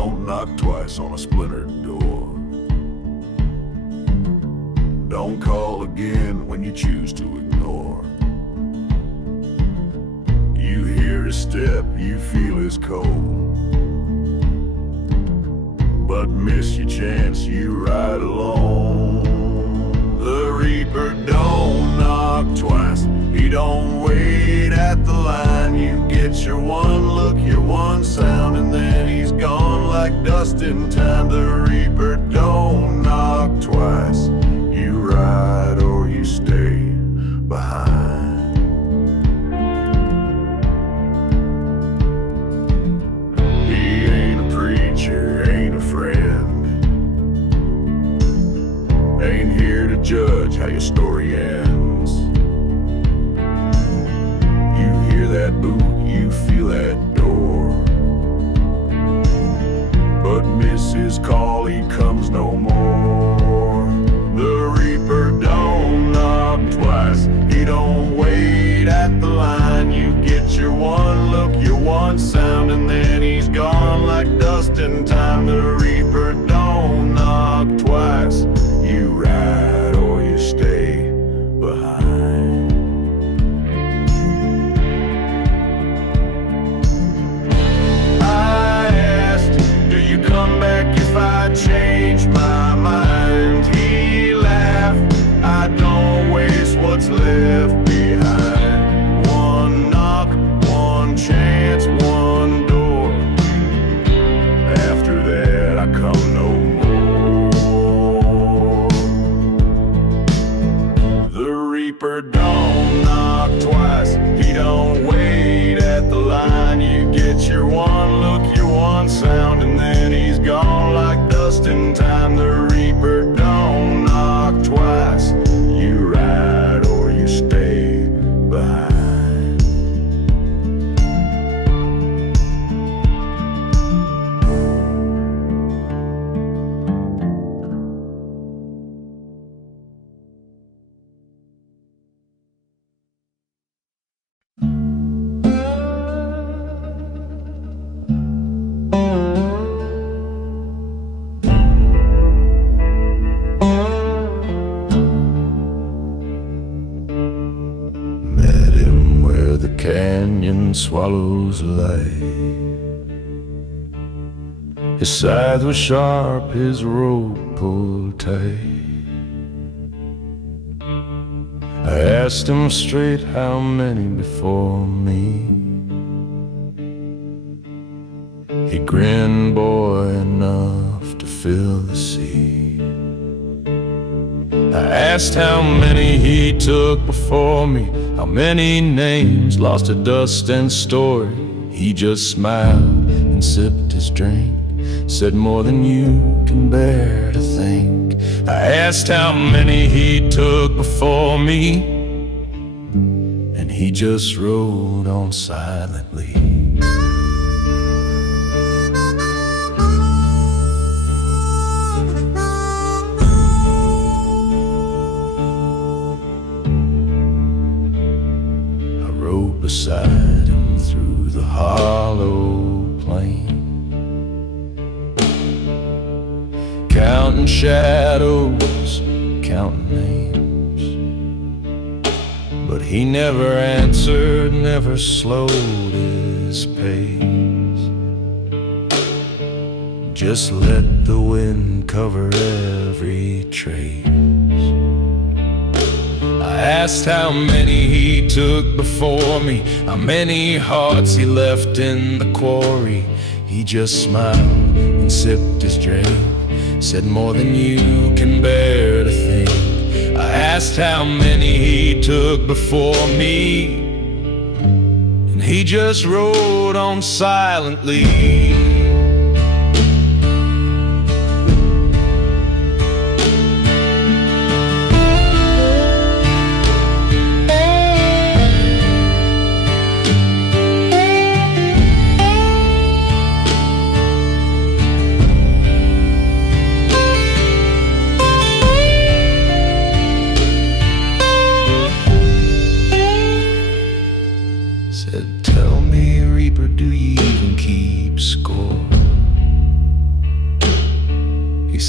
don't knock twice on a splintered door. Don't call again when you choose to ignore. You hear his step, you feel his cold, but miss your chance, you ride alone. The Reaper don't knock twice, he don't wait at the line. You get your one look, your one sound, and then he's gone like dust in time. The Reaper don't knock twice, you ride or you stay behind. He ain't a preacher, ain't a friend, ain't here to judge how your story ends. You hear that boot, you feel that door, but miss his call, he comes no more. The Reaper don't knock twice, he don't wait at the line. You get your one look, your one sound, and then he's gone like dust in time. The Reaper don't knock twice, you ride or you stay behind. I asked, do you come back if I change my mind? He laughed, I don't waste what's left behind. One knock, one chance, one door. After that I come no more. The Reaper don't knock twice, he don't wait at the line. You get your one look, your one sound, and then he's gone like dust in time. The Reaper don't knock twice, you ride or you stay behind. Met him where the canyon swallows lay. His scythe was sharp, his rope pulled tight. I asked him straight how many before me. He grinned, boy, enough to fill the sea. I asked how many he took before me, how many names lost to dust and story. He just smiled and sipped his drink, said more than you can bear to think. I asked how many he took before me, and he just rode on silently. Beside him through the hollow plain, counting shadows, counting names. But he never answered, never slowed his pace. Just let the wind cover every trace. I asked how many he took before me, how many hearts he left in the quarry. He just smiled and sipped his drink, said more than you can bear to think. I asked how many he took before me, and he just rode on silently. Said, tell me, Reaper, do you even keep score?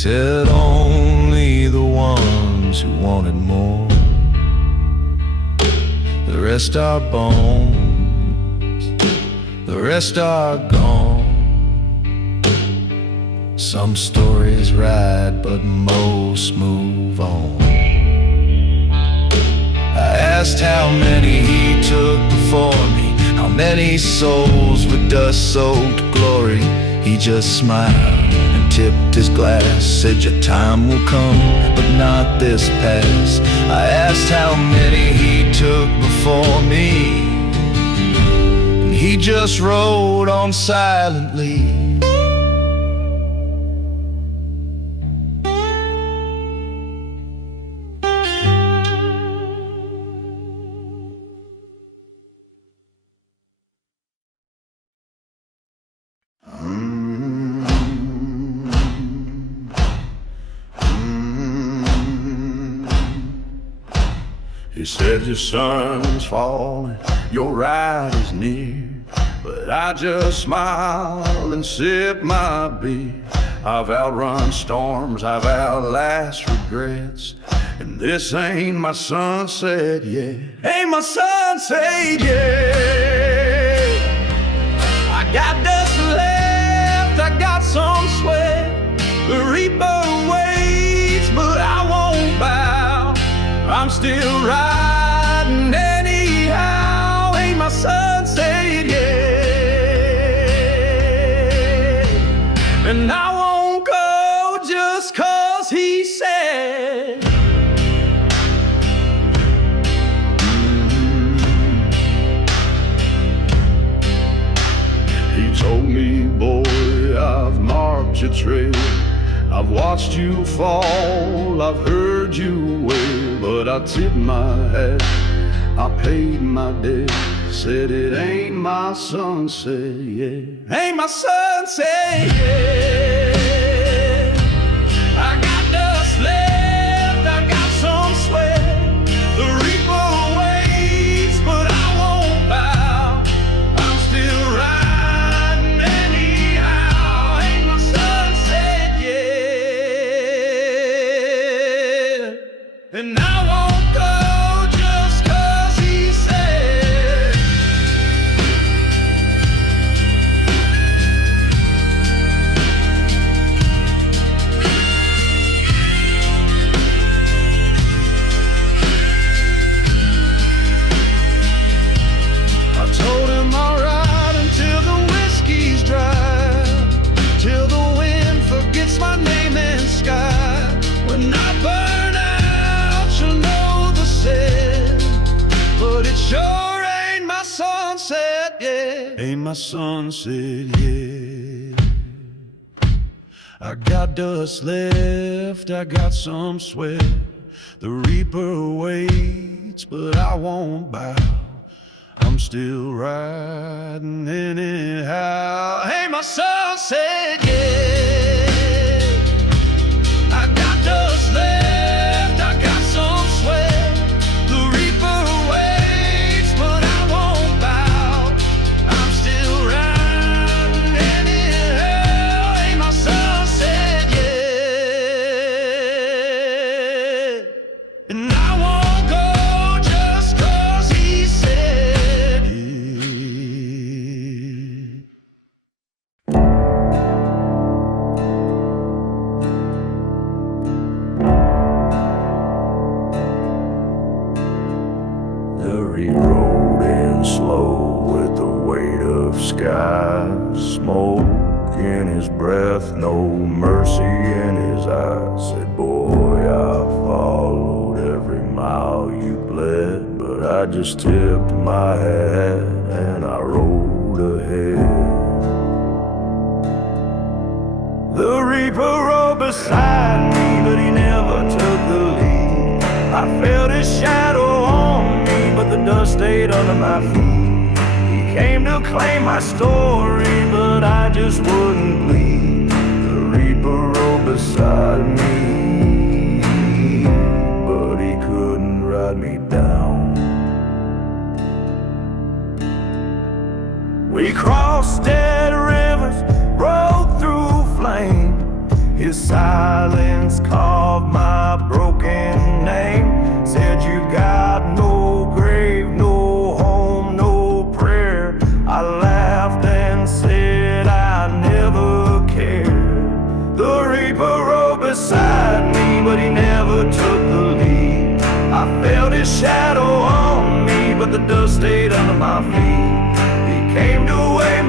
said only the ones who wanted more. The rest are bones, the rest are gone. Some stories ride, but most move on. I asked how many he took before me, how many souls with dust-soaked glory. He just smiled and tipped his glass, said your time will come, but not this past. I asked how many he took before me, and he just rode on silently. He said your sun's falling, your ride is near. But I just smile and sip my beer. I've outrun storms, I've outlasted regrets, and this ain't my sunset yet. Ain't my sunset yet. I got dust left, I got some sweat. The reaper waits, but I won't bow. I'm still riding anyhow. Ain't my sunset yet. And I won't go just 'cause he said. He told me, boy, I've marked your trail. I've watched you fall, I've heard you wail, but I tipped my hat, I paid my debt, said it ain't my sunset yet. Ain't my sunset yet. I got dust left, I got some sweat. The reaper waits, but I won't bow. I'm still riding anyhow. Ain't my sunset yet. And I won't go just 'cause he said. I told him I'll ride until the whiskey's dry, till the wind forgets my name in sky. When I burn out, you'll know the sin, but it sure ain't my sunset yet. Ain't my sunset yet. I got dust left, I got some sweat. The reaper waits, but I won't bow. I'm still riding anyhow. Ain't my sunset yet. I got dust left, I got some sweat. The reaper waits, but I won't bow. I'm still riding anyhow. Ain't my sunset yet. And I won't go just 'cause he said it. The rode in slow with the weight of sky, smoke in his breath, no mercy in his eyes. Said, boy, I followed every mile you bled, but I just tipped my hat and I rode ahead. The reaper rode beside me, but he never took the lead. I felt his shadow on me, but the dust stayed under my feet. He came to claim my story, but I just wouldn't bleed. The reaper rode beside me, but he couldn't ride me down. We crossed dead rivers, rode through flame. His silence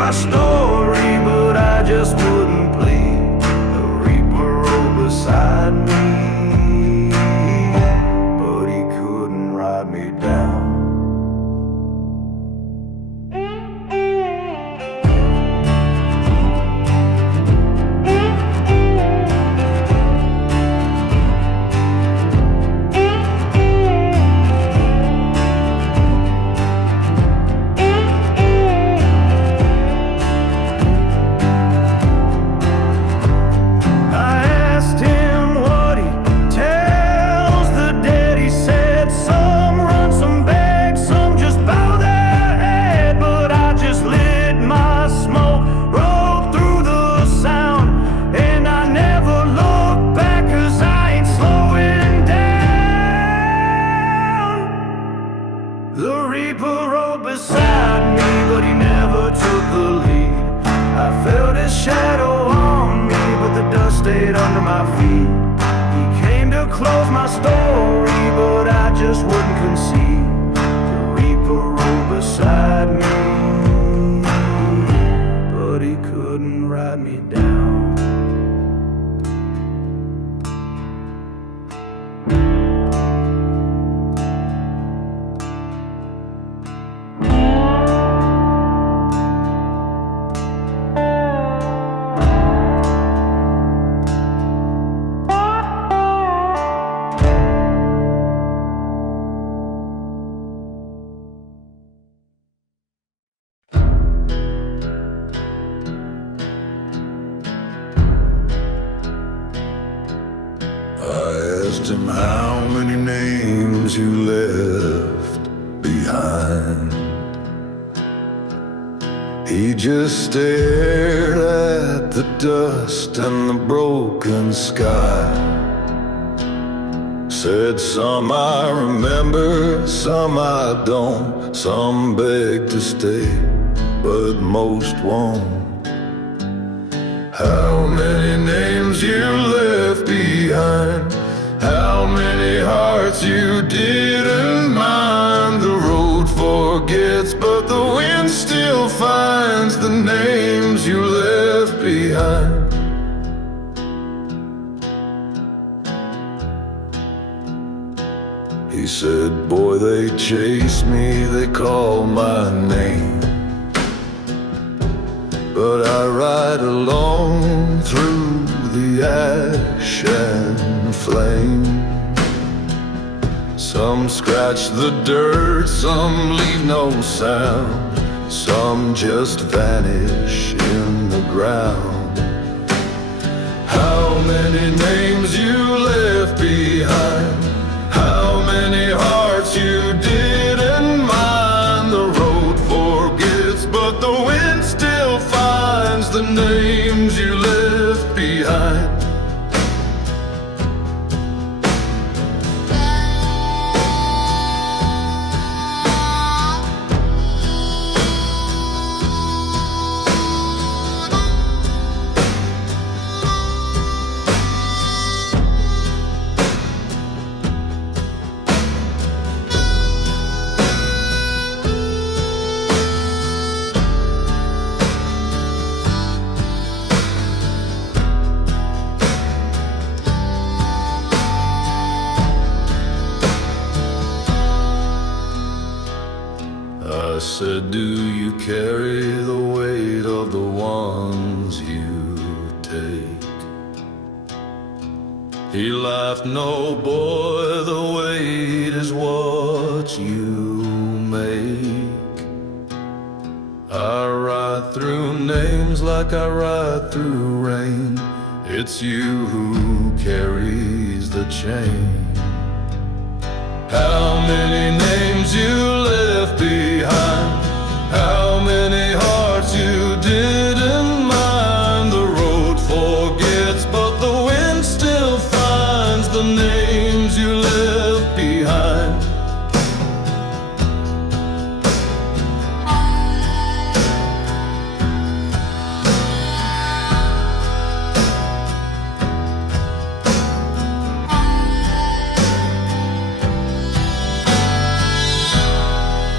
my story, but I just wouldn't plead. The reaper rode beside me, but he couldn't ride me down. The Reaper rode beside me, but he never took the lead. I felt his shadow on me, but the dust stayed under my feet. He came to close my story, but I just wouldn't concede. The Reaper rode beside me, but he couldn't ride me down. I asked him how many names you left behind. He just stared at the dust and the broken sky. Said some I remember, some I don't. Some beg to stay, but most won't. How many names you left behind? How many hearts you didn't mind? The road forgets, but the wind still finds the names you left behind. He said, boy, they chase me, they call my name, but I ride alone through the ash and flame. Some scratch the dirt, some leave no sound, some just vanish in the ground. How many names you left behind? How many hearts you didn't mind? The road forgets, but the wind still finds the names you left behind. I said, do you carry the weight of the ones you take? He laughed, no boy, the weight is what you make. I ride through names like I ride through rain. It's you who carries the chain. How many names you left behind? How many hearts you didn't mind? The road forgets, but the wind still finds the names you left behind.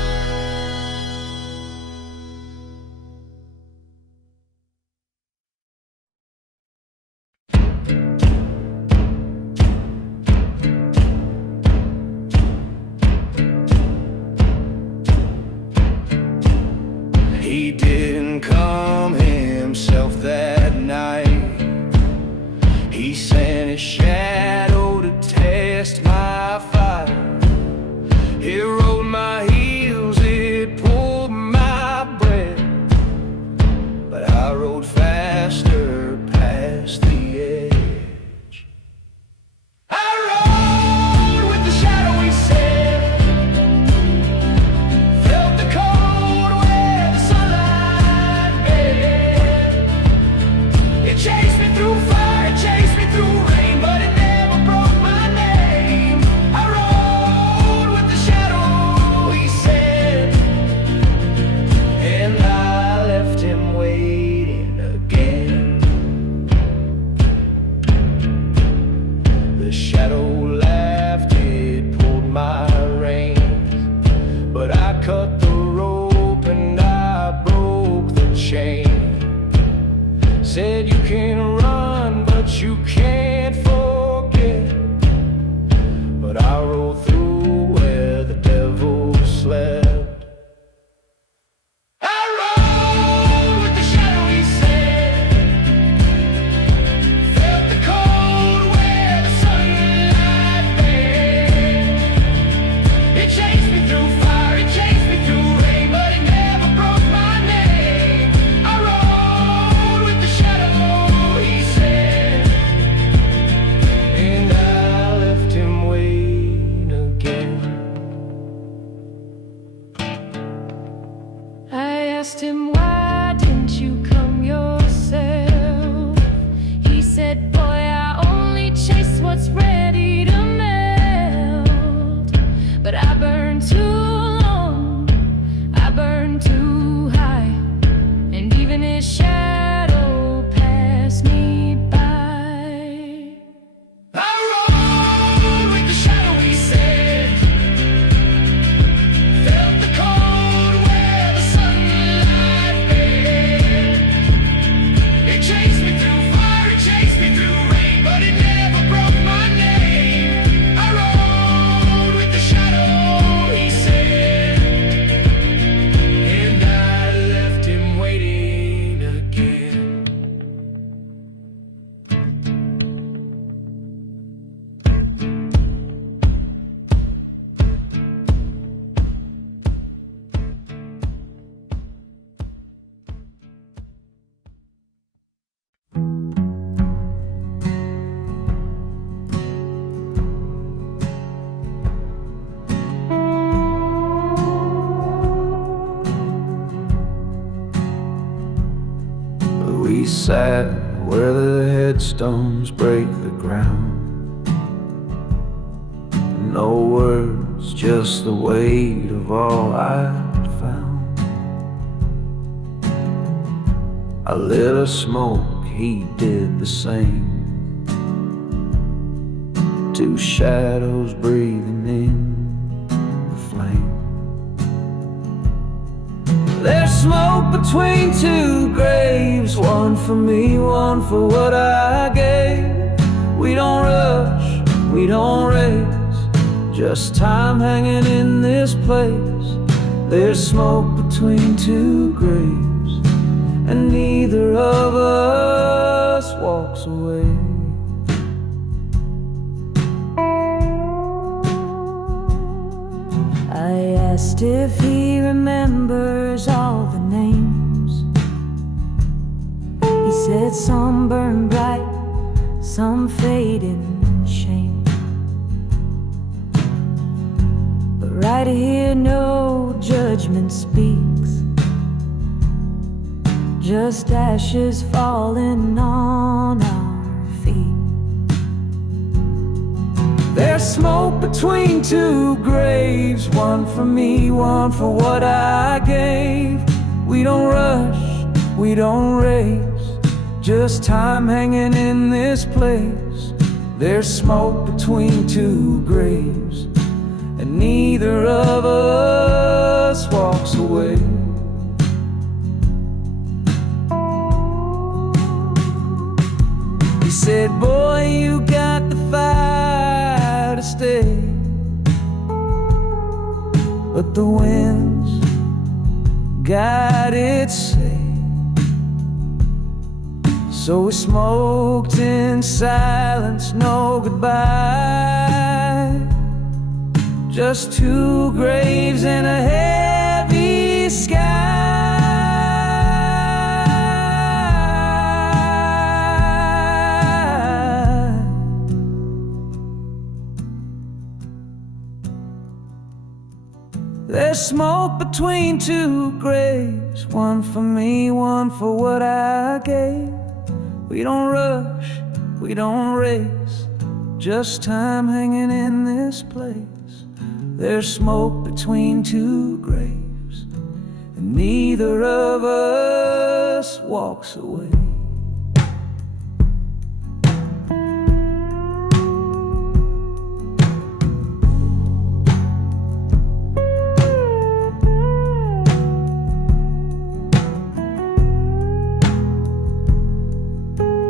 You can run, but you can't forget. But I rolled through where the devil slept. I rode with the shadow, he said. Felt the cold where the sunlight fell. It chased me through fire, it chased me through rain, but it never broke my name. I rode with the shadow, he said, and I left him waiting again. I asked him, why didn't you come yourself? He said, boy, I only chase what's ready to melt. But I burned too long, I burned too high, and even his shadow passed me by. I rode with the shadow, he said. Felt the cold where the sunlight fell. It chased me through fire, it chased me through rain, but it never broke my name. I rode with the shadow, he said, and I left him waiting again. We sat where the headstones break the ground. No words, just the weight of all I'd found. I lit a smoke, he did the same. Two shadows breathing in the flame. There's smoke between two graves, one for me, one for what I gave. We don't rush, we don't race, just time hanging in this place. There's smoke between two graves, and neither of us walks away. I asked if he remembers all the names. He said some burn bright, some fade in shame. But right here no judgment speaks, just ashes falling on our feet. There's smoke between two graves, one for me, one for what I gave. We don't rush, we don't race, just time hanging in this place. There's smoke between two graves, and neither of us walks away. He said, boy, you got the fire to stay, but the wind's got its say. So we smoked in silence, no goodbye, just two graves and a heavy sky. There's smoke between two graves, one for me, one for what I gave. We don't rush, we don't race, just time hanging in this place. There's smoke between two graves, and neither of us walks away.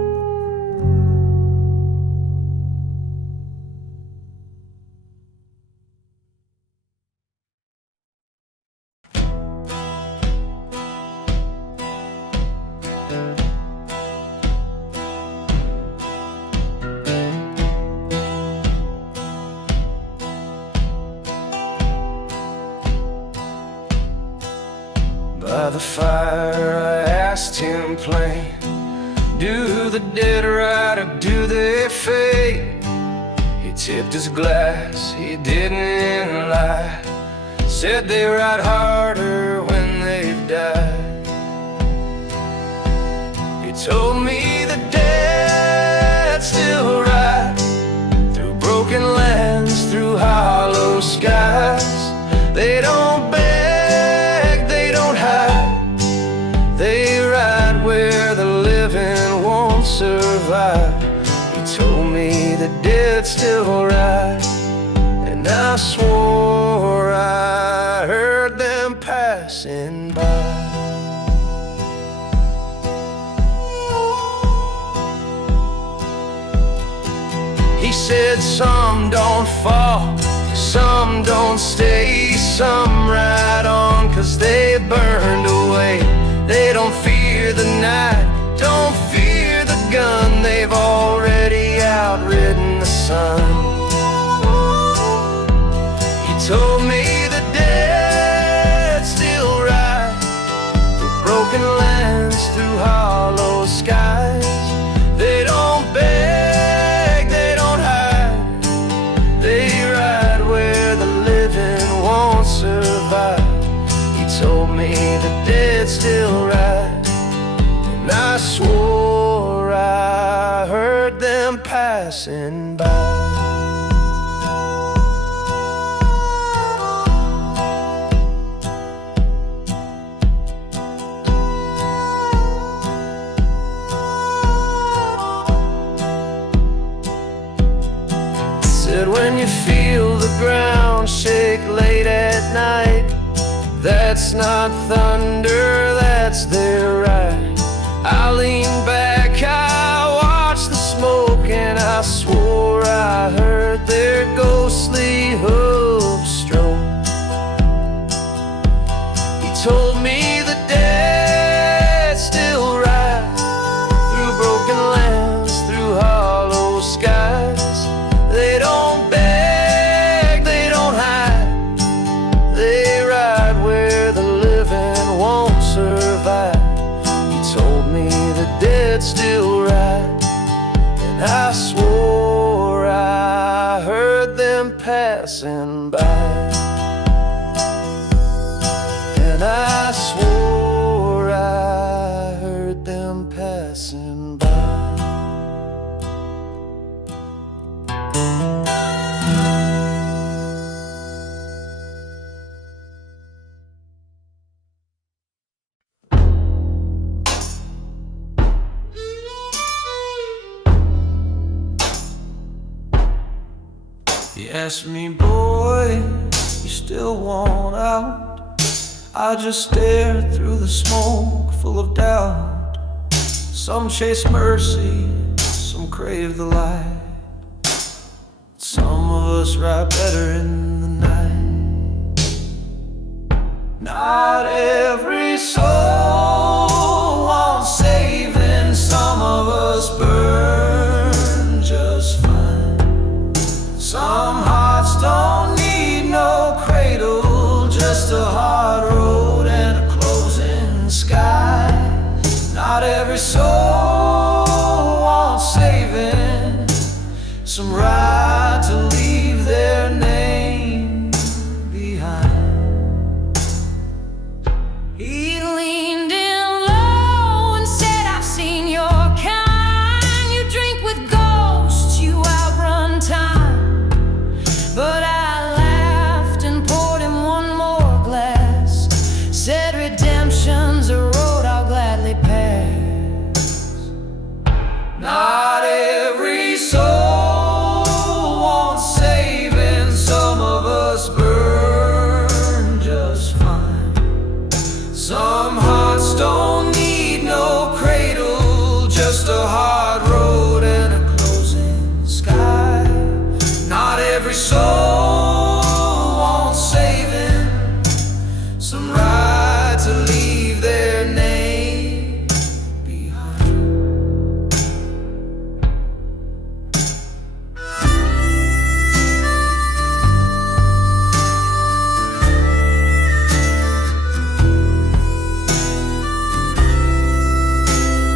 plain. Do the dead right or do they fade? He tipped his glass, he didn't lie. Said they ride harder when they've died. He told me the dead still ride through broken lands, through hollow skies. They don't beg, they don't hide. They ride where the living won't survive. He told me the dead still ride, and I swore I heard them passing by. He said some don't fall, some don't stay, some ride on 'cause they burned away. They don't fear the night, don't fear the gun. They've already outridden the sun. He told me the dead still ride through broken lands, through hollow skies. They don't beg, they don't hide. They ride where the living won't survive. He told me the dead still ride, and I swore I heard them passing by. Said when you feel the ground shake late at night, that's not thunder, that's their ride. I leaned back, I watched the smoke, and I swore I heard their ghostly hooves stroke. He told me the dead still ride through broken lands, through hollow skies. They don't beg, they don't hide. They ride where the living won't survive. He told me the dead still ride, and I swore I heard them passing by. And I swore I heard them passing by. He asked me, boy, you still want out? I just stare through the smoke full of doubt. Some chase mercy, some crave the light. Some of us ride better in the night. Not every soul wants saving. Some of us burn just fine. Some hearts don't need no cradle, just a hard road and a closing sky. Not every soul wants saving. Some ride to leave their name behind. He leaned in low and said, I've seen your kind. You drink with ghosts, you outrun time. But I laughed and poured him one more glass. Said redemption's a road I'll gladly pass. Not every soul wants saving. Some of us burn just fine. Some hearts don't need no cradle, just a hard road and a closing sky. Not every soul wants saving. Some ride to leave their name behind.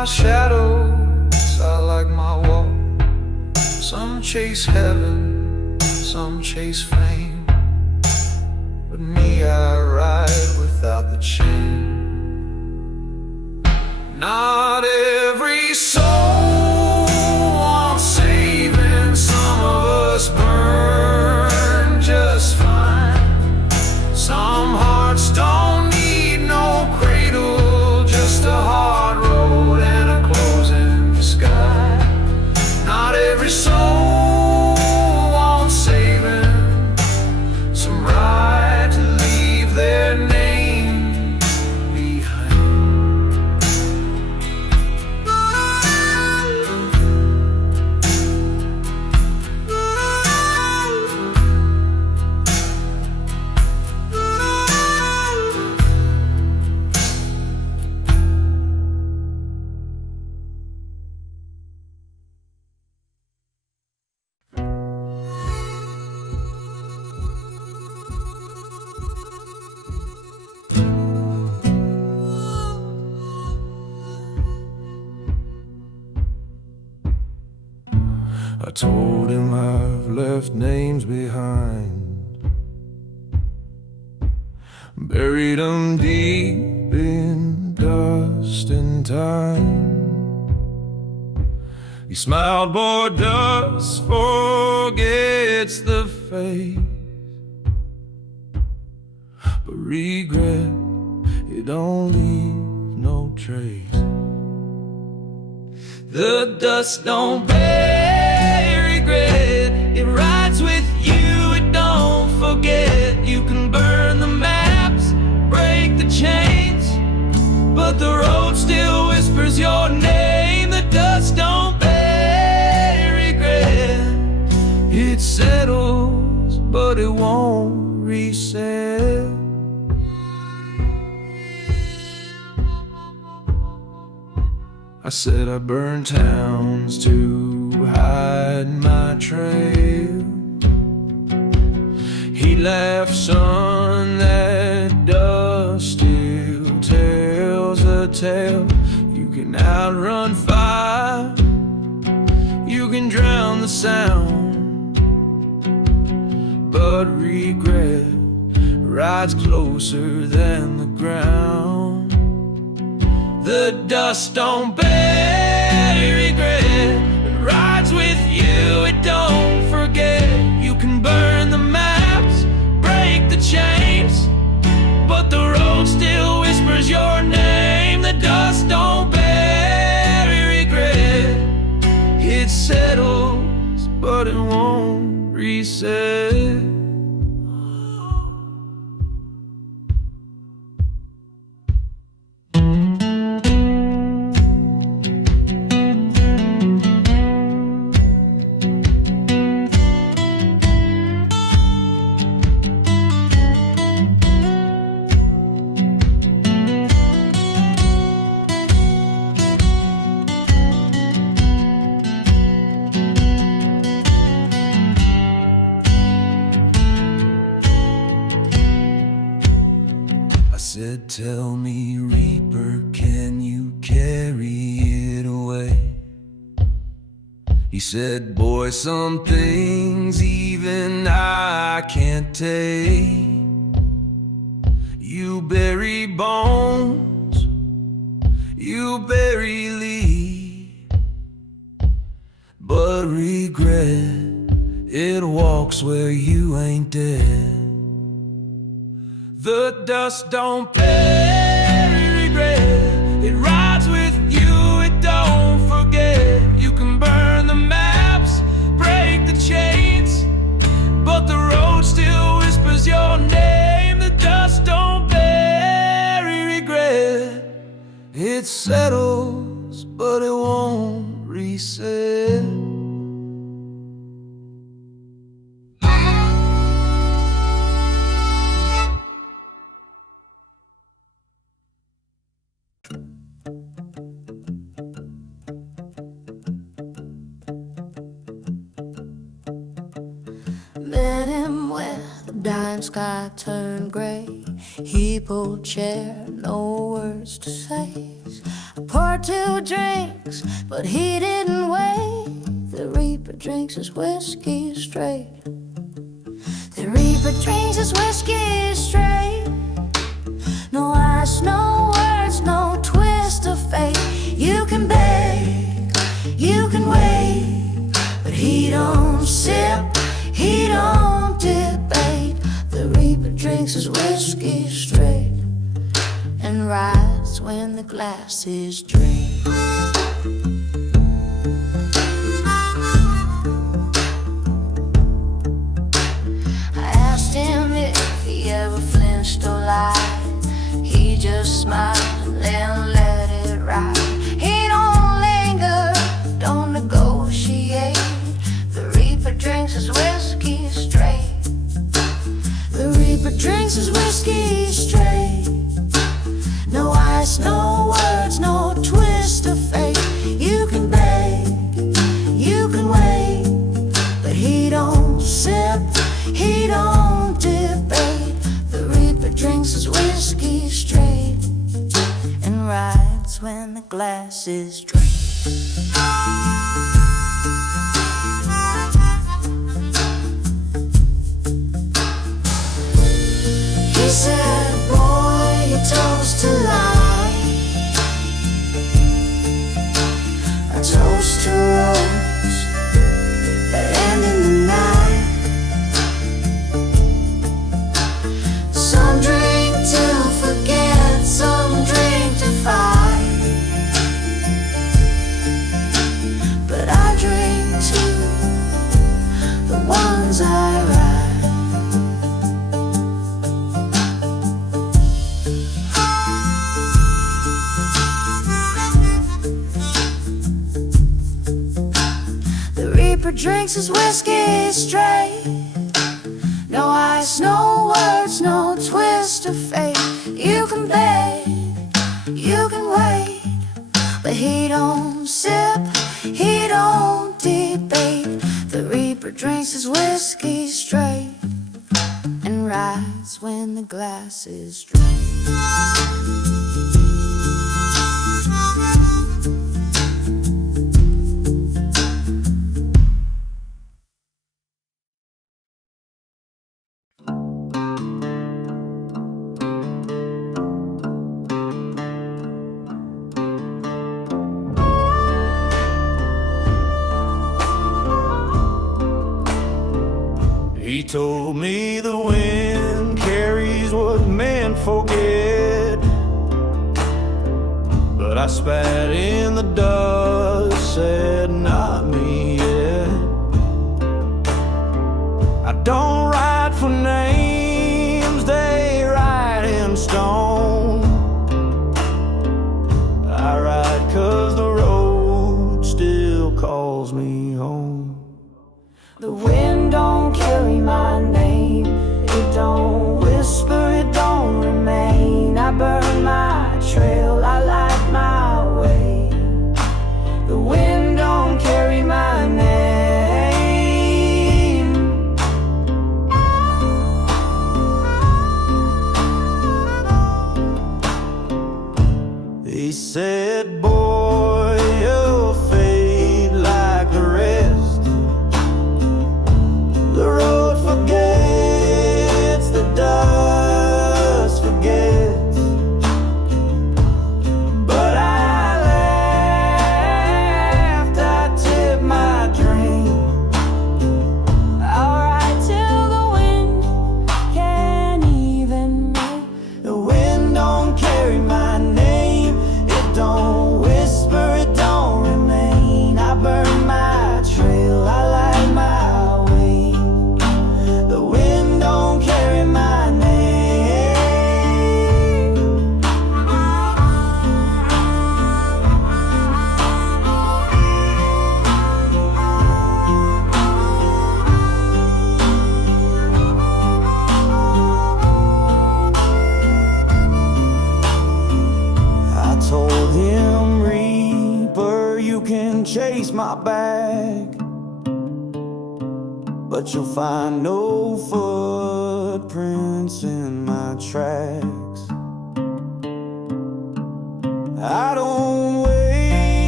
my shadows, I like my walk. Some chase heaven, some chase fame, but me, I ride without the chain. Not every soul wants saving. Some of us burn just fine. Some hearts don't need no cradle, just a hard road and a closing sky. Not every soul wants saving. Some ride to leave their name behind. I told him I've left names behind, buried them deep in dust and time. He smiled, boy, dust forgets the face, but regret, it don't leave no trace. The dust don't bear regret, it rides with you, it don't forget. You can burn the maps, break the chains, but the road still whispers your name. The dust don't bear regret, it settles, but it won't reset. I said I burned towns to hide my trail. He laughed, son, that dust still tells a tale. You can outrun fire, you can drown the sound, but regret rides closer than the ground. The dust don't bear regret, it rides with you, it don't forget. You can burn the maps, break the chains, but the road still whispers your name. The dust don't bear regret, it settles, but it won't reset. Said, tell me, Reaper, can you carry it away? He said, boy, some things even I can't take. You bury bones, you bury leaves, but regret, it walks where you ain't dead. The dust don't bear regret, it rides with you, it don't forget. You can burn the maps, break the chains, but the road still whispers your name. The dust don't bear regret, it settles, but it won't reset. Met him where the dying sky turned gray. He pulled chair, no words to say. I poured till Reaper drinks, but he didn't wait. The Reaper drinks his whiskey straight. The Reaper drinks his whiskey straight. No ice, no words, no twist of fate. You can beg, you can wait, but he don't sip, he don't debate. The Reaper drinks his whiskey straight and rides when the glass is drained. I asked him if he ever flinched or lied. He just smiled and then let it ride. He don't linger, don't negotiate. The Reaper drinks his whiskey straight. The Reaper drinks his whiskey straight. No ice, no words, no twist of fate. You can beg, you can wait, but he don't sip, he don't debate. The Reaper drinks his whiskey straight and rides when the glass is drained. He said, boy, you toast to life. I toast to rose that end in the night. Some drink to forget, some drink to fight, but I drink to the ones I write. Reaper drinks his whiskey straight. No ice, no words, no twist of fate. You can beg, you can wait, but he don't sip, he don't debate. The Reaper drinks his whiskey straight and rides when the glass is drained. He told me the wind carries what men forget, but I spat in the dust, said not me yet. I don't write for names, they write in stone. I write 'cause the road still calls me home. The wind don't carry my name, it don't whisper, it don't remain. I burn my trail, I light my way. The wind don't carry my name. He said, boy, you'll fade like the rest. The road forgets, the dust forgets, but I laughed, I tipped my drink. I'll ride till the wind can't even make. The wind don't carry my name, it don't whisper, it don't remain. I burn my trail, I light my way. The wind don't carry my name. I told him, Reaper, you can chase my bag, but you'll find no footprints in my tracks. I don't wait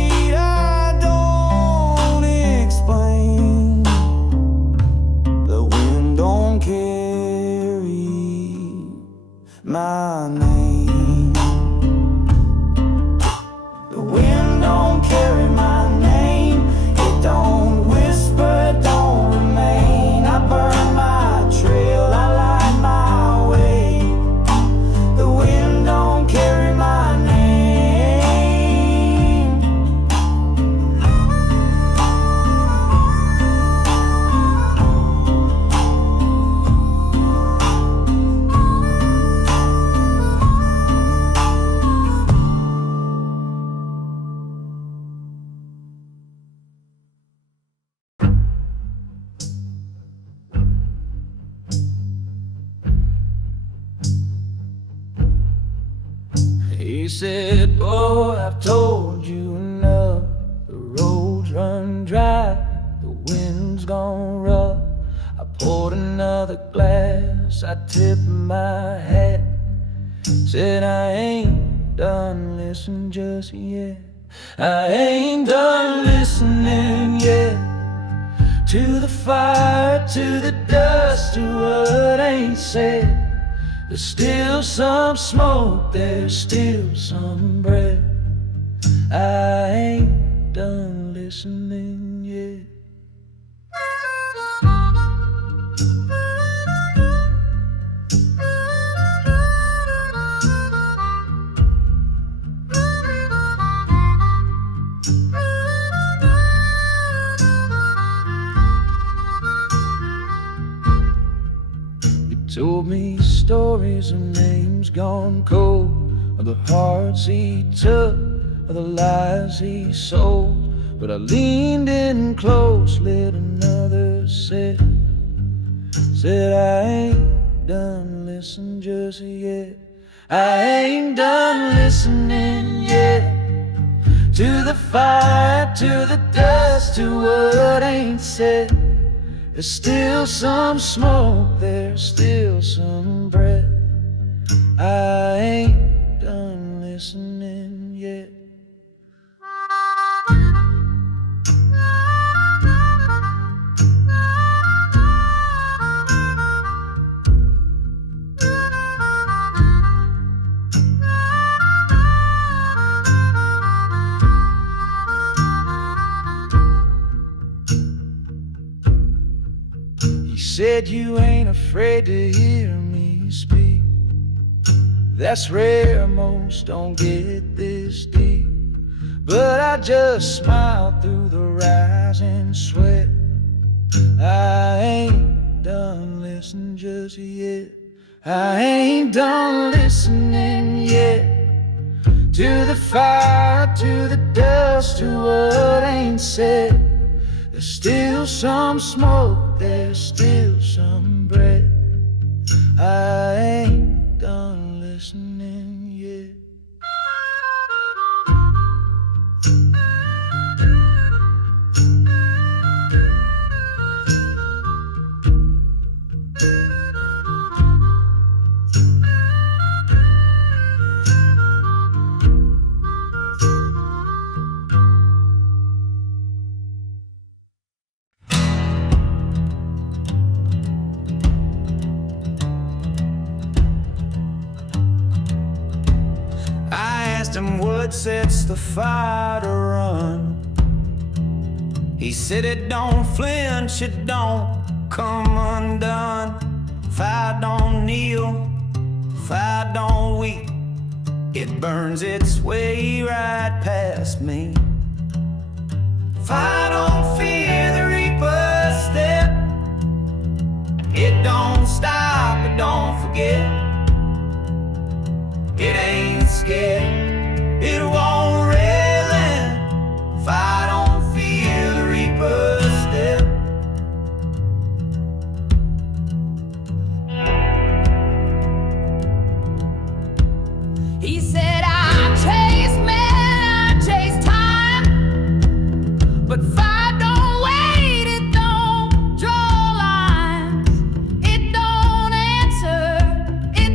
said, boy, I've told you enough. The roads run dry, the wind's gone rough. I poured another glass, I tipped my hat. Said I ain't done listening just yet. I ain't done listening yet. To the fire, to the dust, to what ain't said. There's still some smoke, there's still some breath. I ain't done listening yet. Told me stories of names gone cold, of the hearts he took, of the lies he sold. But I leaned in close, lit another sip. Said I ain't done listening just yet. I ain't done listening yet. To the fire, to the dust, to what ain't said. There's still some smoke, there's still some breath. I ain't done listening yet. Said you ain't afraid to hear me speak. That's rare, most don't get this deep. But I just smiled through the rising sweat. I ain't done listening just yet. I ain't done listening yet. To the fire, to the dust, to what ain't said. There's still some smoke, there's still some breath. I ain't done listening yet. Him what sets the fire to run. He said it don't flinch, it don't come undone. Fire don't kneel, fire don't weep. It burns its way right past me. Fire don't fear the reaper's step. It don't stop, it don't forget. It ain't scared. It won't relent. Fire don't fear the reaper's step. He said, I chase men, I chase time, but fire don't wait, it don't draw lines, it don't answer,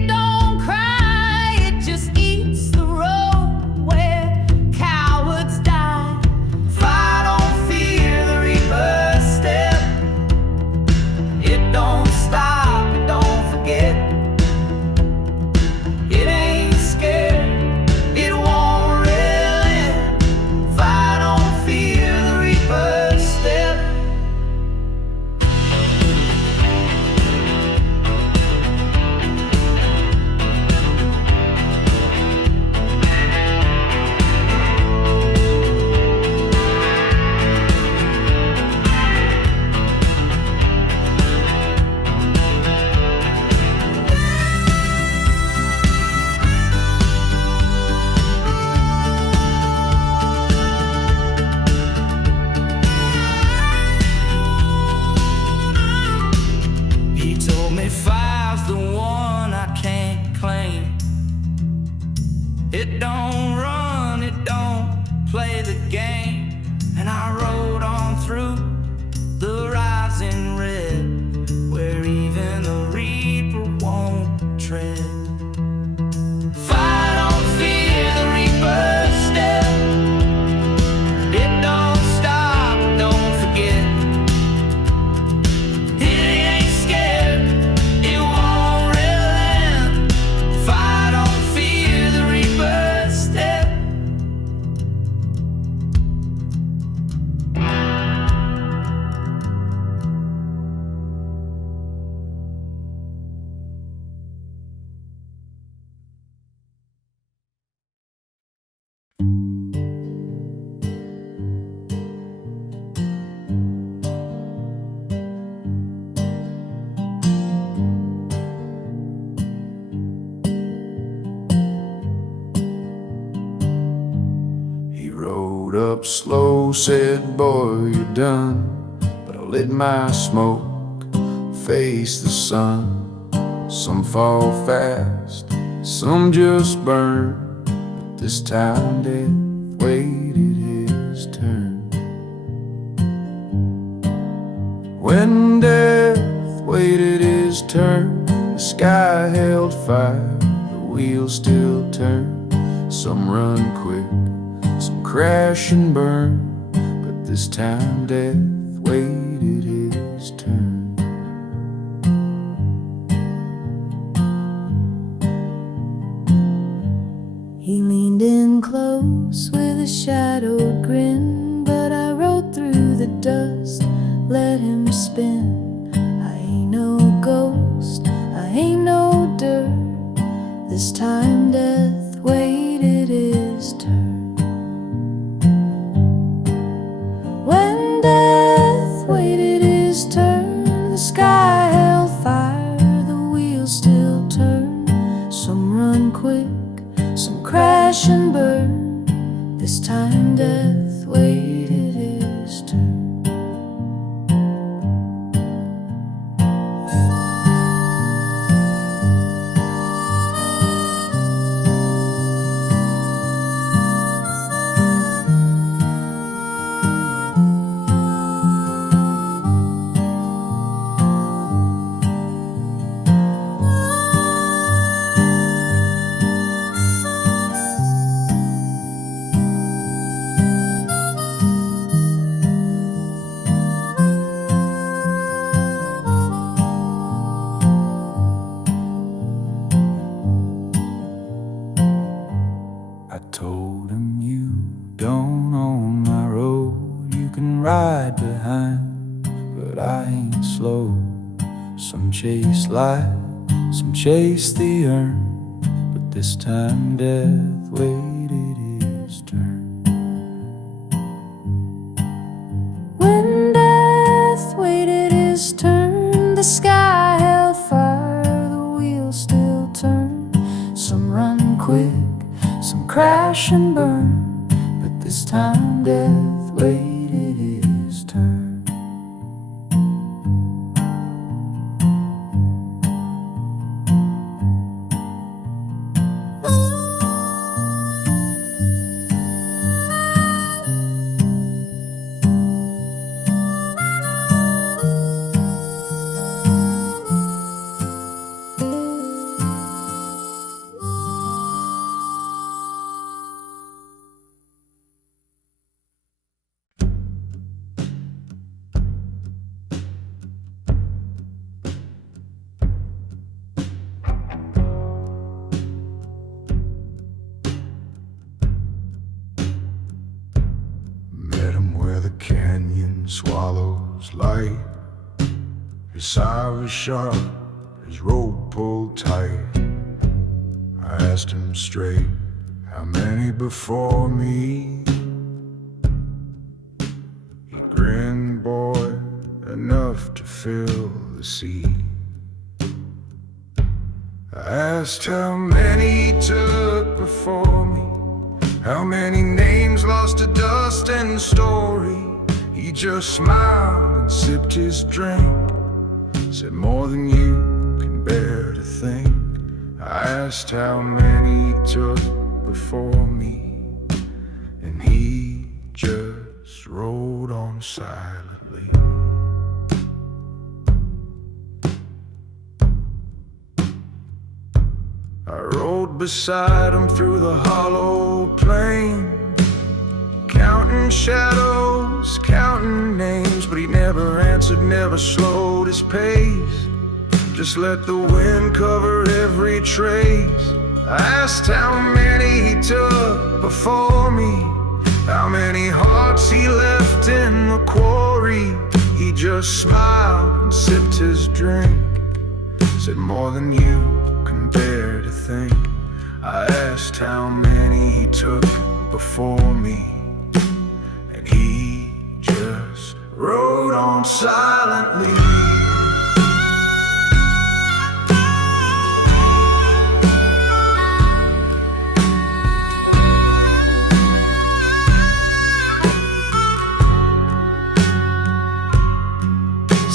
slow, said, boy, you're done. But I lit my smoke, face the sun. Some fall fast, some just burn. But this time death waited his turn. When death waited his turn, the sky held fire, the wheels still turn. Some run quick, some crash and burn. But this time death waited his turn. He leaned in close with a shadowed grin, but I rode through the dust, let him spin. I ain't no ghost, I ain't no dirt. This time death waited his turn. When death waited his turn, the sky held fire, the wheels still turn. Some run quick, some crash and burn. This time death waited his turn. I told him, you don't own my road. You can ride behind, but I ain't slow. Some chase life, some chase the urn. But this time death waited his turn. When death waited his turn, the sky held fire, the wheels still turn. Some run quick, some crash and burn. But this time death waited his turn. Met him where the canyon swallows light. His eye was sharp, his rope pulled tight. I asked him straight, how many before me? He grinned, boy, enough to fill the sea. I asked how many he took before me, how many names lost to dust and story. He just smiled and sipped his drink, said more than you can bear to think. I asked how many he took before me, and he just rode on silently. I rode beside him through the hollow plain, counting shadows, counting names. But he never answered, never slowed his pace, just let the wind cover every trace. I asked how many he took before me, how many hearts he left in the quarry. He just smiled and sipped his drink, said more than you can bear to think. I asked how many he took before me, and he just rode on silently.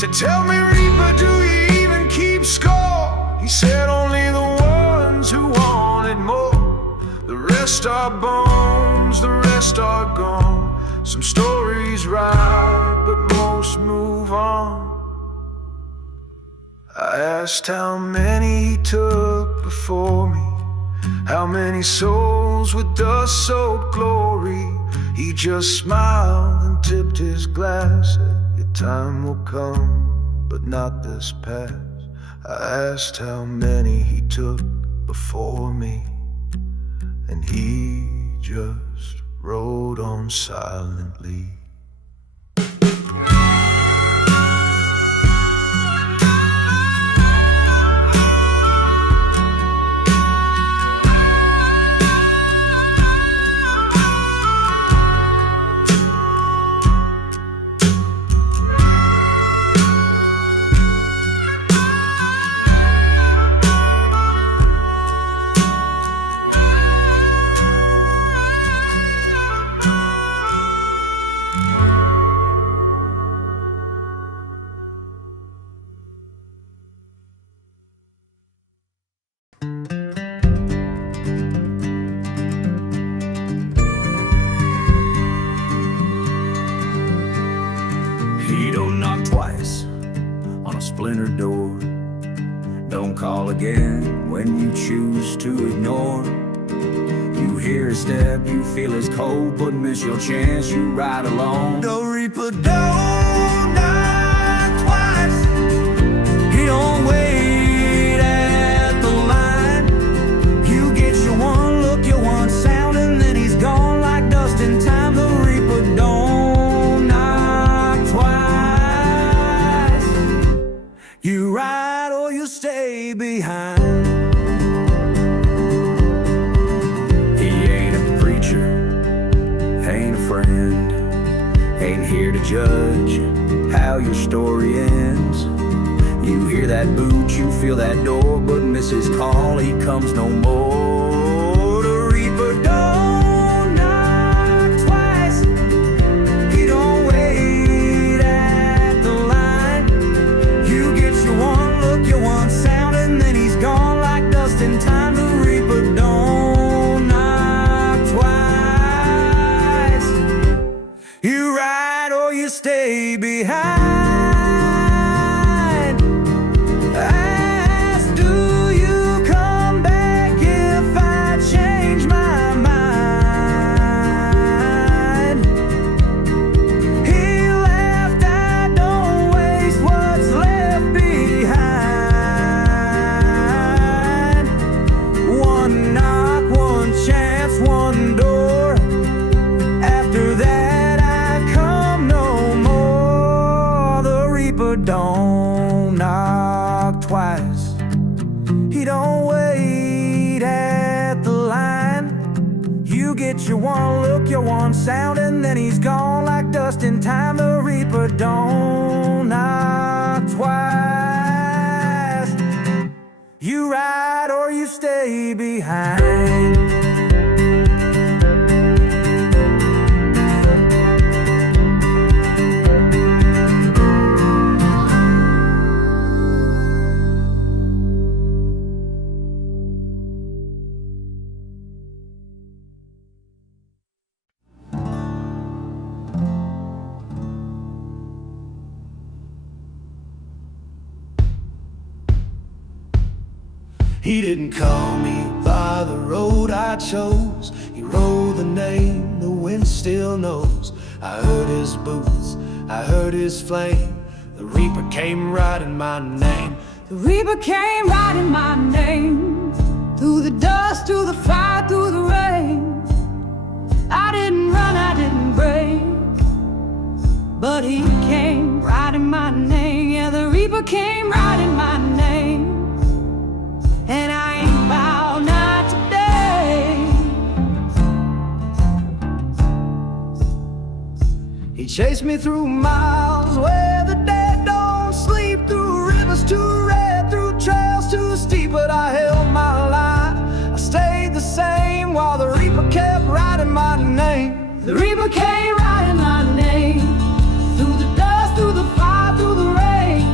Said, tell me, Reaper, do you even keep score? He said, only the ones who wanted more. The rest are bones, the rest are gone. Some stories ride, but most move on. I asked how many he took before me, how many souls with dust-soaked glory. He just smiled and tipped his glass, said, your time will come, but not this past. I asked how many he took before me, and he just rode on silently. He don't knock twice on a splintered door. Don't call again when you choose to ignore. You hear his step, you feel his cold, but miss your chance, you ride alone. The Reaper don't knock twice. He don't wait at the line. You get your one look, your one sound, and then he's gone like dust in time. The Reaper don't knock twice. You ride or you stay behind. He ain't a preacher, ain't a friend, ain't here to judge how your story ends. You hear that boot, you feel that door, but miss his call, he comes no more. The Reaper don't knock twice. He don't wait at the line. You get your one look, your one sound, and then he's gone like dust in time. The Reaper don't knock twice. You ride or you stay behind. Ask, do you come back if I change my mind? He left, I don't waste what's left behind. One knock, one chance, one door. After that I come no more. The Reaper don't knock twice. He don't wait at the line. You get your one look, your one sound, and then he's gone like dust in time. The Reaper don't knock twice. You ride or you stay behind. He didn't call me by the road I chose. He rode the name the wind still knows. I heard his boots, I heard his flame. The Reaper came riding my name. The Reaper came riding my name. Through the dust, through the fire, through the rain. I didn't run, I didn't break, but he came riding my name. Yeah, the Reaper came riding my name. And I ain't bound not today. He chased me through miles where the dead don't sleep, through rivers too red, through trails too steep. But I held my line, I stayed the same, while the Reaper kept riding my name. The Reaper came riding my name. Through the dust, through the fire, through the rain.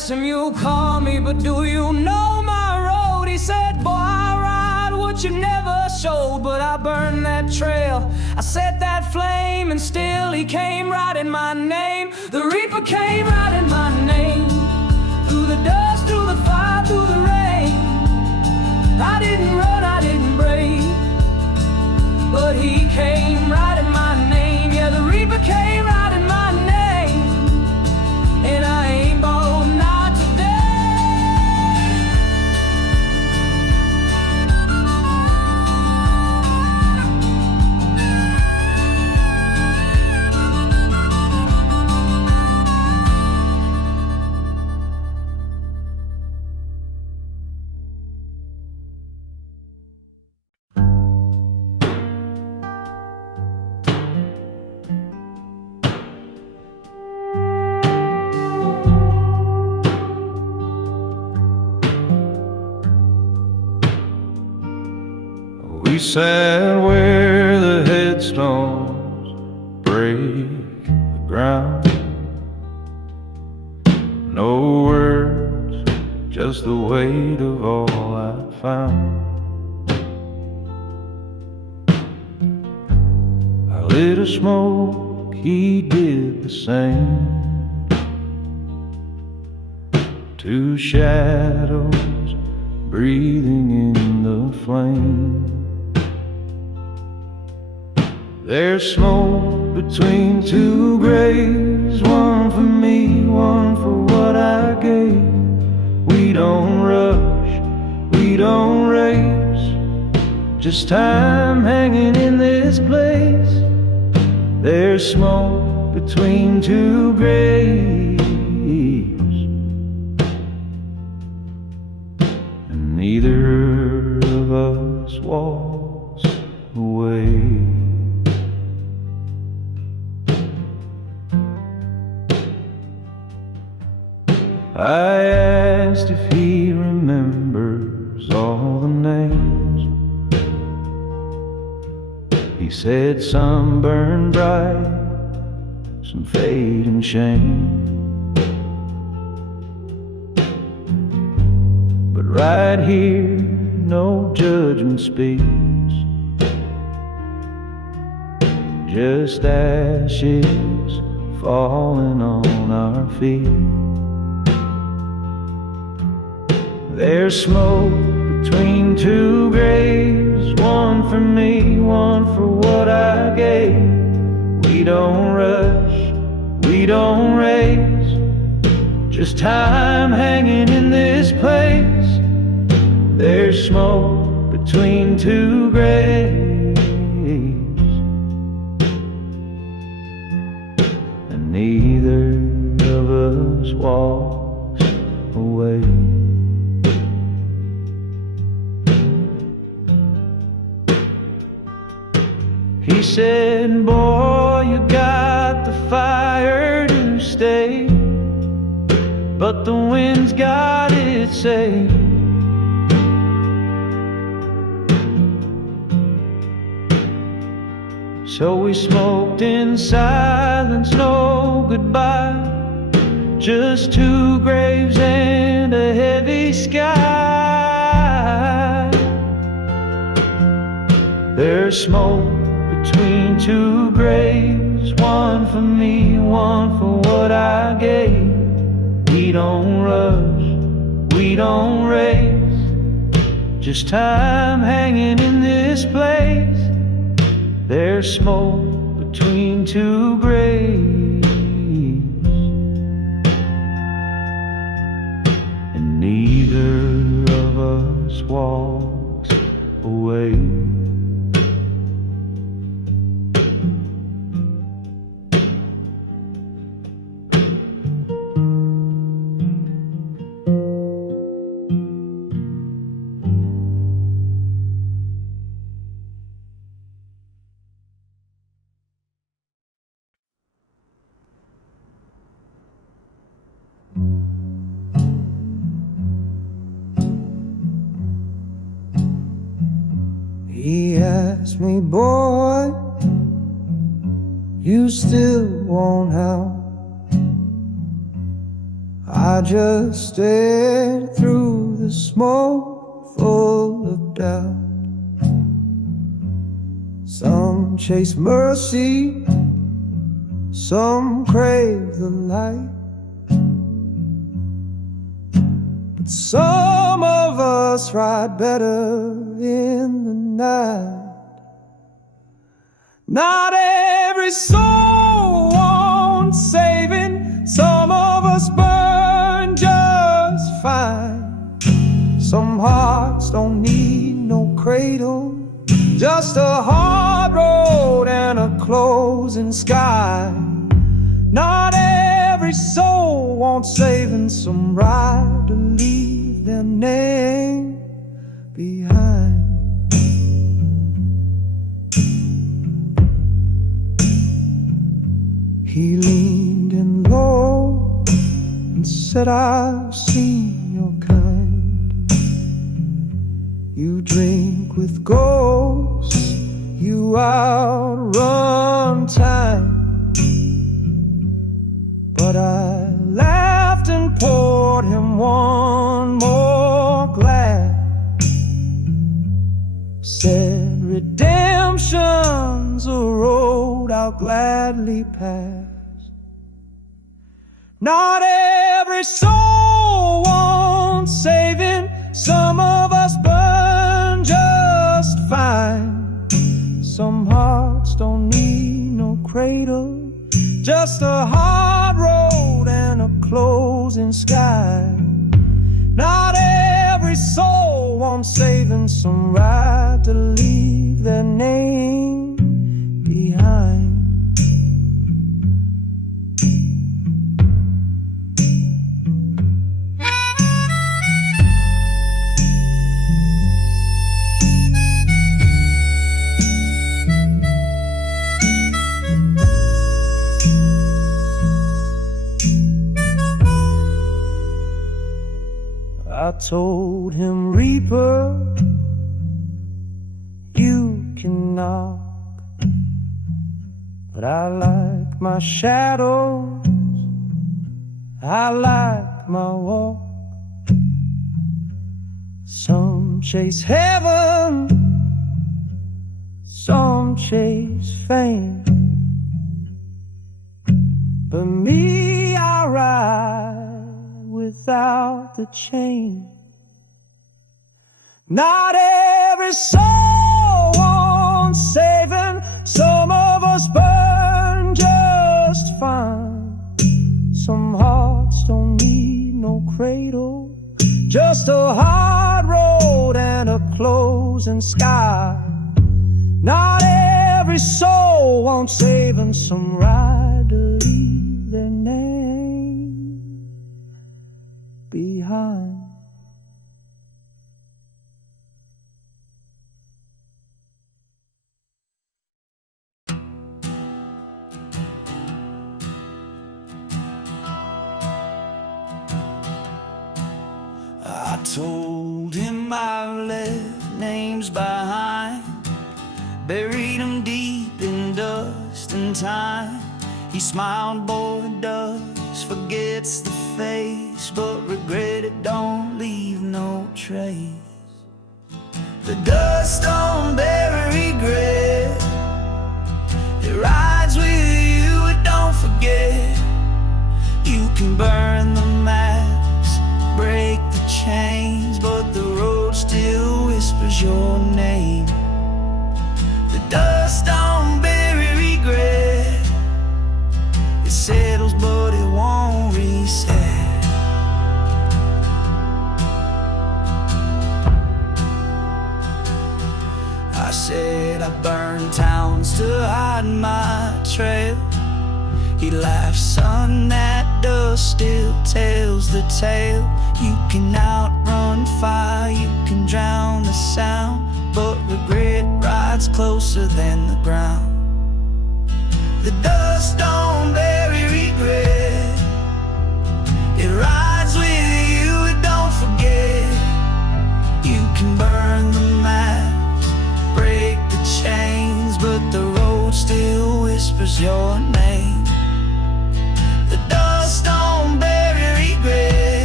asked him, "You call me, but do you know my road?" He said, "Boy, I ride what you never showed, but I burned that trail, I set that flame, and still he came writing my name. The Reaper came writing my name, through the dust, through the fire, through the rain. I didn't run, I didn't break, but he came writing my name. Yeah, the Reaper came writing my name, and I ain't bold not today." We sat where the headstones break the ground. No words, just the weight of all I found. I lit a smoke, he did the same. Two shadows breathing in the flame. There's smoke between two graves, one for me, one for what I gave. We don't rush, we don't race, just time hanging in this place. There's smoke between two graves, and neither of us walks away. I asked if he remembers all the names. He said some burn bright, some fade in shame. But right here, no judgment speaks, just ashes falling on our feet. There's smoke between two graves, one for me, one for what I gave. We don't rush, we don't race, just time hanging in this place. There's smoke between two graves, and neither of us walks away. He said, "Boy, you got the fire to stay, but the wind's got its say. So we smoked in silence, no goodbye, just two graves and a heavy sky. There's smoke between two graves, one for me, one for what I gave. We don't rush, we don't race, just time hanging in this place. There's smoke between two graves, and neither of us walks away. He asked me, "Boy, you still want help?" I just stared through the smoke full of doubt. Some chase mercy, some crave the light, but some of us ride better in the night. Not every soul wants saving, some of us burn just fine. Some hearts don't need no cradle, just a hard road and a closing sky. Not every soul wants saving, some ride to leave their name behind. He leaned in low and said, I've seen your kind. You drink with ghosts, you outrun time. But I laughed and poured him one more glass. Said, redemption's a road I'll gladly pass. Not every soul wants saving, some of us burn just fine. Some hearts don't need no cradle, just a hard road and a closing sky. Not every soul wants saving, some ride to leave their name behind. I told him, Reaper, you can knock, but I like my shadows, I like my walk. Some chase heaven, some chase fame, but me, I ride without the chain. Not every soul wants saving, some of us burn just fine. Some hearts don't need no cradle, just a hard road and a closing sky. Not every soul wants saving, some ride to leave their name behind. I told him I left names behind, buried them deep in dust and time. He smiled, boy, dust forgets the face, but regret it don't leave no trace. The dust don't bury regret, it rides with you, it don't forget. You can burn the maps, break the chains, but the road still whispers your name. The dust don't bury regret, it settles but it won't reset. I said I burned towns to hide my trail. He laughed, son, that dust still tells the tale. You can outrun fire, you can drown the sound, but regret rides closer than the ground. The dust don't bury regret, it rides with you, it don't forget. You can burn the maps, break the chains, but the road still whispers your name. The dust don't bury regret,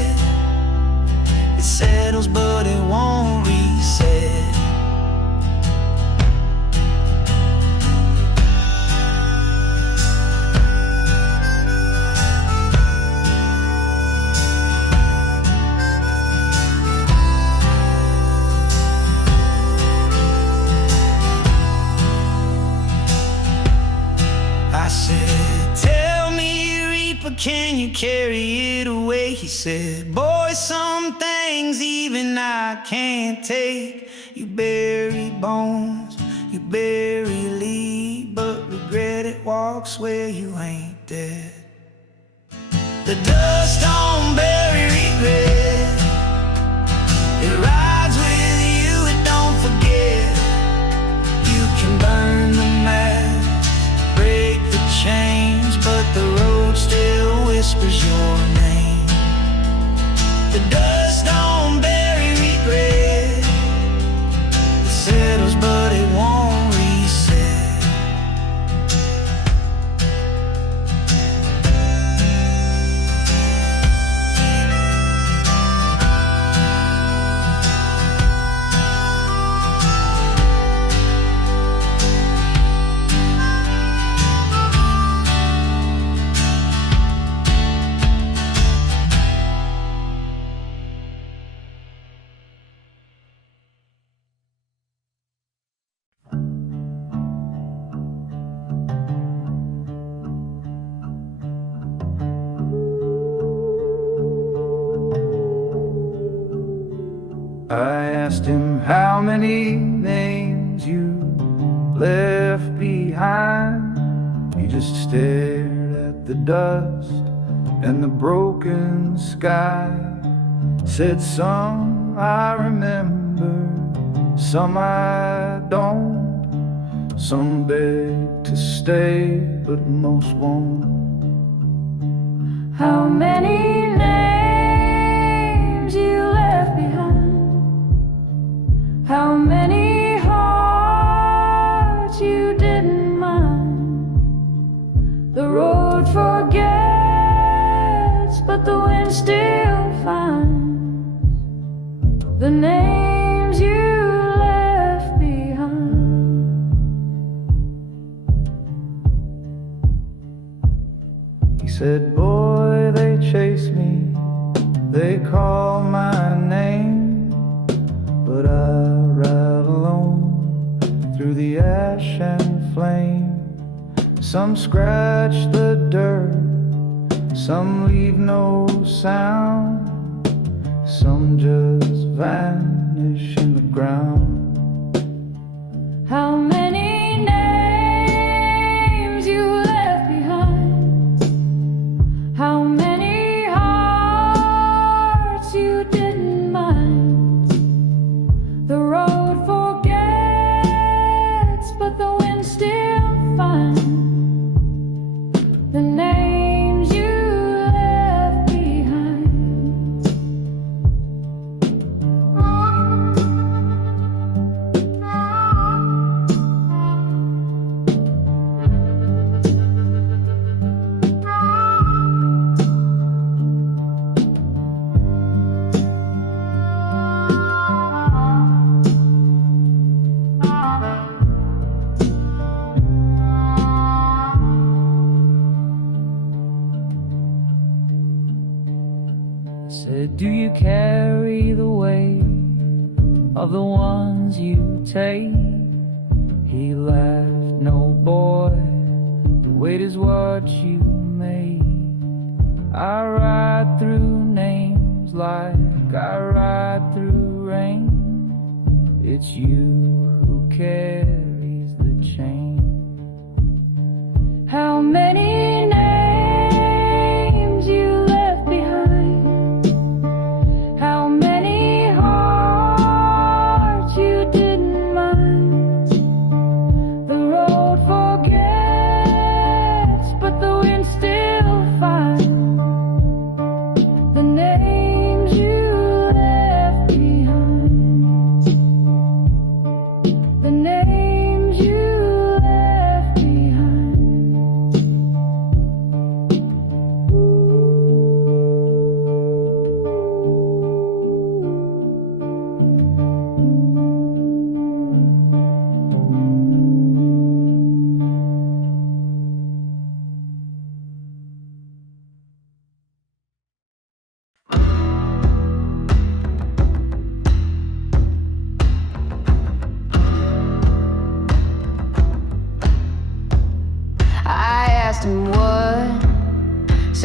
can't carry it away. He said, boy, some things even I can't take. You bury bones, you bury lead, but regret it walks where you ain't dead. The dust don't bury regret. It rides with you, it don't forget. You can burn the mask, break the chains, but the road still whispers your name. The dust don't bury regret. It settles but it won't reset. I asked him how many names you left behind. He just stared at the dust and the broken sky. Said some I remember, some I don't. Some beg to stay, but most won't. How many names you left behind? How many hearts you didn't mind? The road forgets, but the wind still finds the names you left behind. He said, boy, they chase me, they call my name, but I ride alone through the ash and flame. Some scratch the dirt, some leave no sound, some just vanish in the ground. How many names you left behind? How many hearts you didn't mind? The road forgets, but the wind still finds the names you left behind. Said, do you carry the weight of the ones you take? He laughed, no boy, the weight is what you make. I ride through names like I ride through rain. It's you who carries the chain. How many names you left behind? How many hearts you didn't mind? The road forgets, but the wind still finds the names you left behind. The names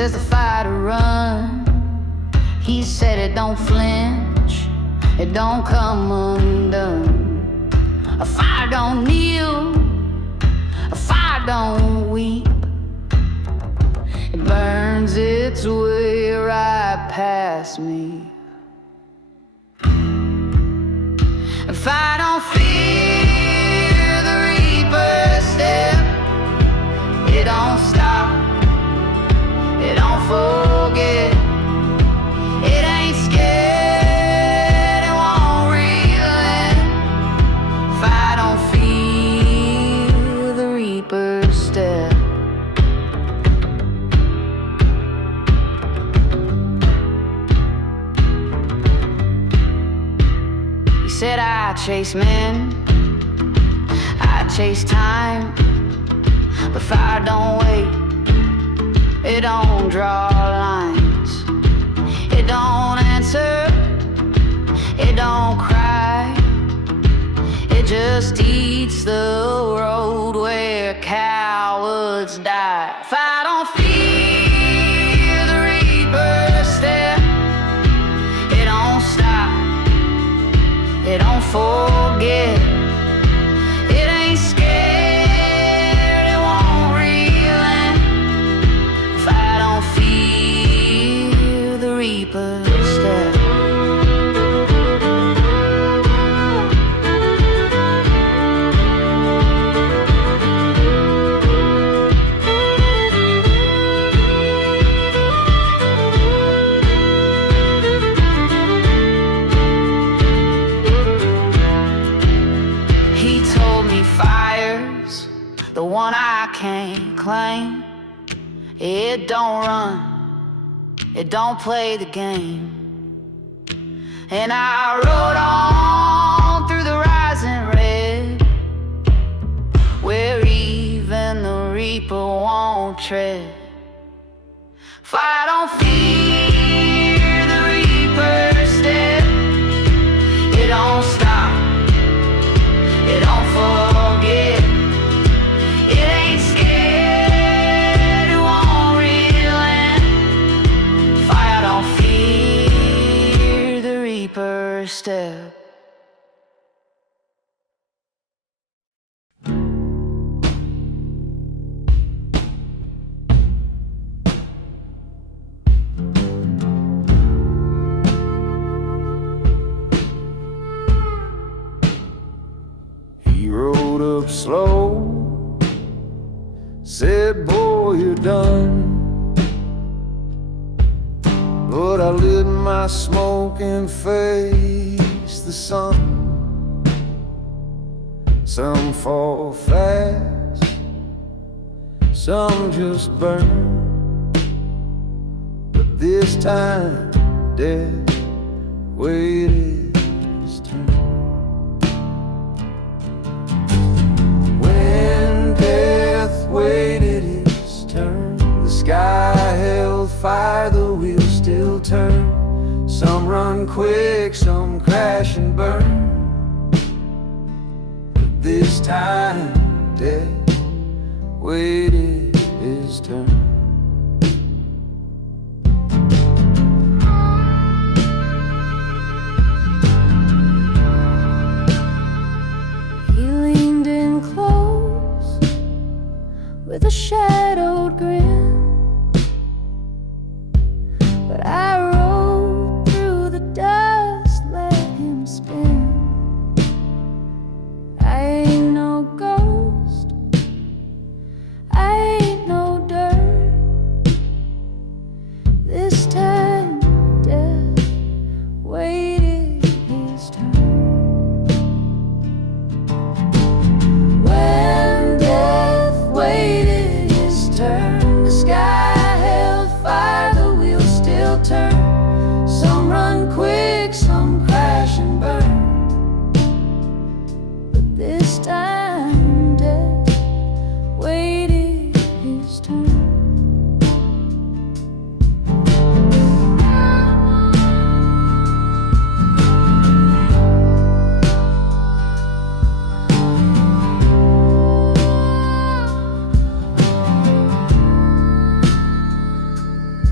says the fight to run. He said it don't flinch, it don't come undone. A fire don't kneel, a fire don't weep. It burns its way right past me. If I don't fear the reaper's step, it don't stop, it don't forget. It ain't scared, it won't relent. If I don't feel the reaper's step. He said I chase men, I chase time, but fire don't wait, it don't draw lines, it don't answer, it don't cry, it just eats the road where cowards die. If I don't fear the reaper's step, it don't stop, it don't forget. It ain't scared, it won't relent. If I don't feel the reaper's step. He told me fire's the one I can't claim. It don't run, it don't play the game. And I rode on through the rising red, where even the reaper won't tread. If I don't fear the reaper's step, it don't stop, it don't forget. It ain't scared, it won't relent. If I don't fear the reaper's step. He rode up slow, said, boy, you're done. But I lit my smoke and faced the sun. Some fall fast, some just burn. But this time, death waited his turn. When death waited his turn, the sky held fire, the wheels still turn. Some run quick, some crash and burn. But this time, death waited his turn. He leaned in close with a shadowed grin, but I rode through the dust, let him spin. I ain't no ghost, I ain't no dirt. This time death waited his turn. When death waited his turn, the sky held fire, the wheels still turn. Some run quick, some crash and burn. But this time death waited his turn.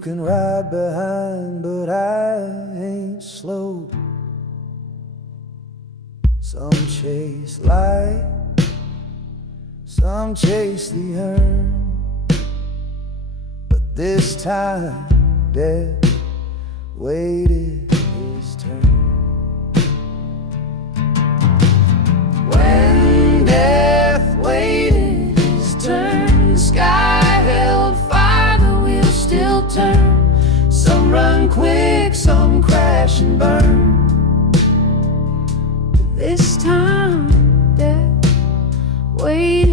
can ride behind, but I ain't slow. Some chase light, some chase the urn, but this time death waited his turn. When death waited his turn, the sky held fire, the wheels still turn. Some run quick, some crash and burn. This time death waited